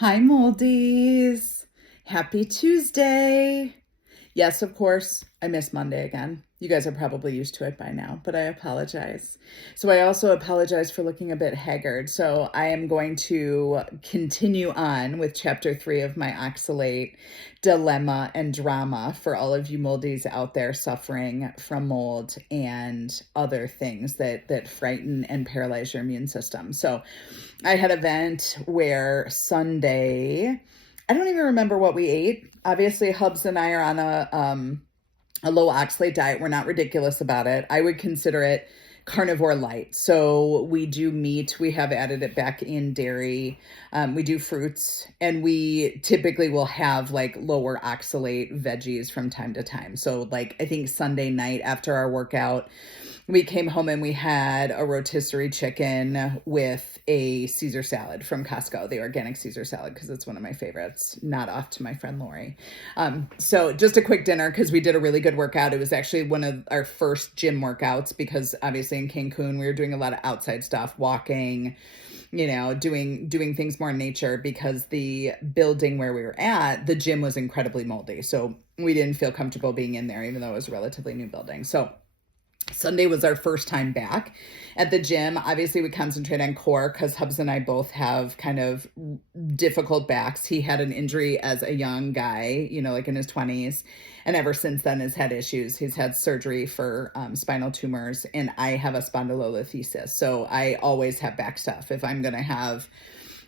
Hi, Moldies. Happy Tuesday. Yes, of course, I missed Monday again. You guys are probably used to it by now, but I apologize. So I also apologize for looking a bit haggard. So I am going to continue on with chapter 3 of my oxalate dilemma and drama for all of you moldies out there suffering from mold and other things that frighten and paralyze your immune system. So I had a vent where Sunday, I don't even remember what we ate. Obviously, Hubs and I are on a low oxalate diet. We're not ridiculous about it. I would consider it carnivore light. So we do meat. We have added it back in dairy. We do fruits, and we typically will have like lower oxalate veggies from time to time. So like I think Sunday night after our workout, we came home and we had a rotisserie chicken with a Caesar salad from Costco, the organic Caesar salad, because it's one of my favorites, not off to my friend Lori. So just a quick dinner because we did a really good workout. It was actually one of our first gym workouts because obviously in Cancun, we were doing a lot of outside stuff, walking, doing things more in nature because the building where we were at, the gym was incredibly moldy. So we didn't feel comfortable being in there, even though it was a relatively new building. So Sunday was our first time back at the gym. Obviously, we concentrate on core because Hubs and I both have kind of difficult backs. He had an injury as a young guy, like in his 20s. And ever since then has had issues. He's had surgery for spinal tumors, and I have a spondylolisthesis. So I always have back stuff. If I'm going to have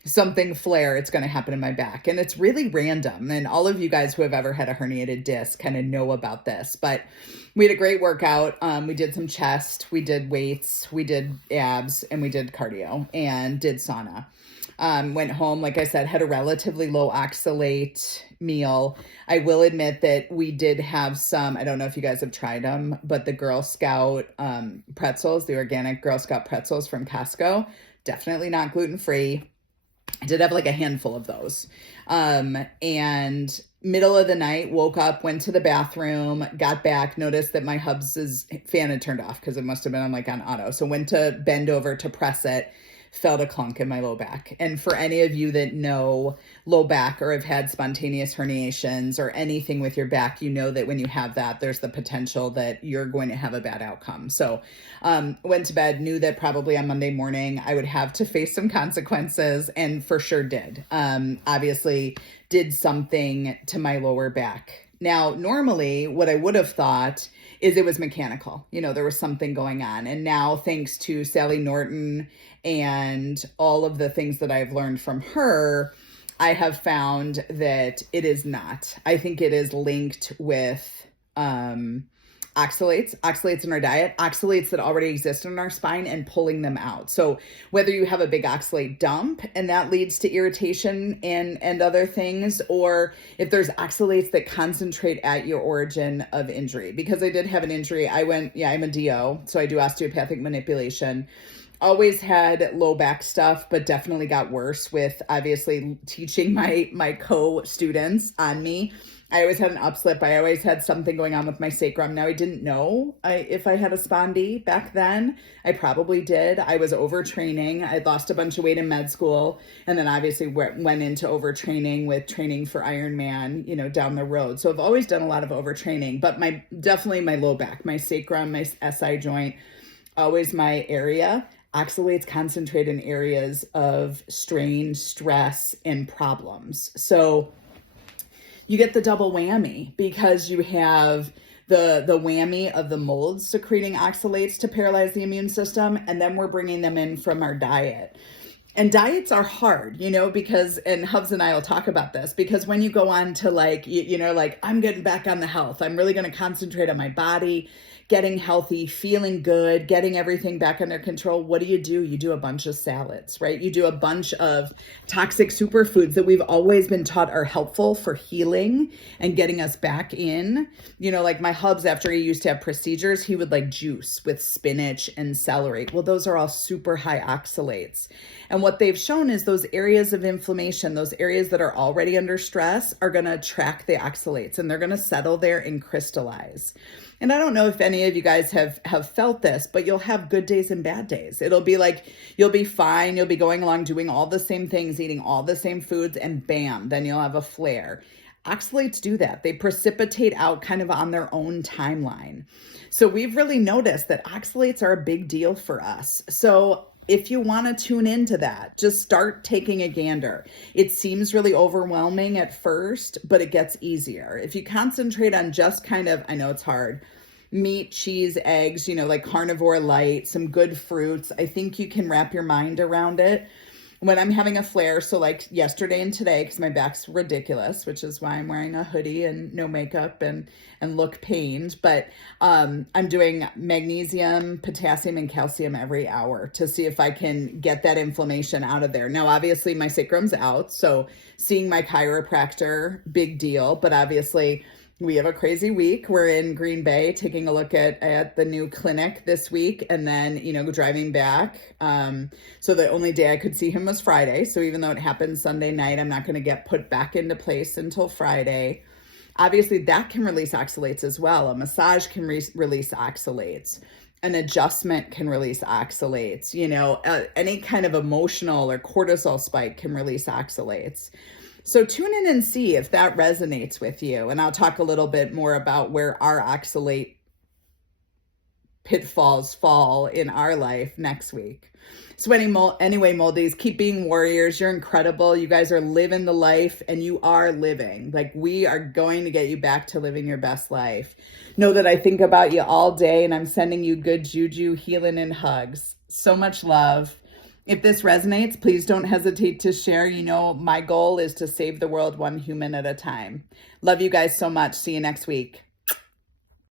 something flare, it's going to happen in my back. And it's really random. And all of you guys who have ever had a herniated disc kind of know about this. But we had a great workout. We did some chest, we did weights, we did abs, and we did cardio and did sauna. Went home, like I said, had a relatively low oxalate meal. I will admit that we did have some, I don't know if you guys have tried them, but the Girl Scout pretzels, the organic Girl Scout pretzels from Costco, definitely not gluten-free. I did have like a handful of those. And middle of the night, woke up, went to the bathroom, got back, noticed that my Hubs's fan had turned off because it must have been on auto. So went to bend over to press it, felt a clunk in my low back. And for any of you that know low back or have had spontaneous herniations or anything with your back, you know that when you have that, there's the potential that you're going to have a bad outcome. So went to bed, knew that probably on Monday morning I would have to face some consequences, and for sure did. Obviously did something to my lower back. Now, normally what I would have thought is it was mechanical. There was something going on. And now, thanks to Sally Norton and all of the things that I've learned from her, I have found that it is not. I think it is linked with oxalates in our diet, oxalates that already exist in our spine, and pulling them out. So whether you have a big oxalate dump and that leads to irritation and other things, or if there's oxalates that concentrate at your origin of injury, because I did have an injury. I'm a DO, so I do osteopathic manipulation. Always had low back stuff, but definitely got worse with obviously teaching my co-students on me. I always had an upslip. I always had something going on with my sacrum. Now, I didn't know if I had a spondy back then. I probably did. I was overtraining. I lost a bunch of weight in med school, and then obviously went into overtraining with training for Ironman, down the road. So I've always done a lot of overtraining, but definitely my low back, my sacrum, my SI joint, always my area. Oxalates concentrate in areas of strain, stress, and problems. So you get the double whammy because you have the whammy of the mold secreting oxalates to paralyze the immune system, and then we're bringing them in from our diet. And diets are hard, because, and Hubs and I will talk about this, because when you go on to like I'm getting back on the health, I'm really going to concentrate on my body, getting healthy, feeling good, getting everything back under control. What do? You do a bunch of salads, right? You do a bunch of toxic superfoods that we've always been taught are helpful for healing and getting us back in. Like my Hubs, after he used to have procedures, he would like juice with spinach and celery. Well, those are all super high oxalates. And what they've shown is those areas of inflammation, those areas that are already under stress, are going to attract the oxalates, and they're going to settle there and crystallize. And I don't know if any of you guys have felt this, but you'll have good days and bad days. It'll be like you'll be fine, you'll be going along doing all the same things, eating all the same foods, and bam, then you'll have a flare. Oxalates do that. They precipitate out kind of on their own timeline. So we've really noticed that oxalates are a big deal for us. So if you want to tune into that, just start taking a gander. It seems really overwhelming at first, but it gets easier. If you concentrate on just kind of, I know it's hard, meat, cheese, eggs, like carnivore light, some good fruits, I think you can wrap your mind around it. When I'm having a flare, so like yesterday and today, because my back's ridiculous, which is why I'm wearing a hoodie and no makeup and look pained, but I'm doing magnesium, potassium, and calcium every hour to see if I can get that inflammation out of there. Now, obviously, my sacrum's out, so seeing my chiropractor, big deal, but obviously, we have a crazy week. We're in Green Bay taking a look at the new clinic this week, and then, driving back. So the only day I could see him was Friday. So even though it happened Sunday night, I'm not going to get put back into place until Friday. Obviously, that can release oxalates as well. A massage can release oxalates. An adjustment can release oxalates. Any kind of emotional or cortisol spike can release oxalates. So tune in and see if that resonates with you. And I'll talk a little bit more about where our oxalate pitfalls fall in our life next week. So anyway, Moldies, keep being warriors. You're incredible. You guys are living the life, and you are living. Like, we are going to get you back to living your best life. Know that I think about you all day, and I'm sending you good juju, healing, and hugs. So much love. If this resonates, please don't hesitate to share. My goal is to save the world one human at a time. Love you guys so much. See you next week.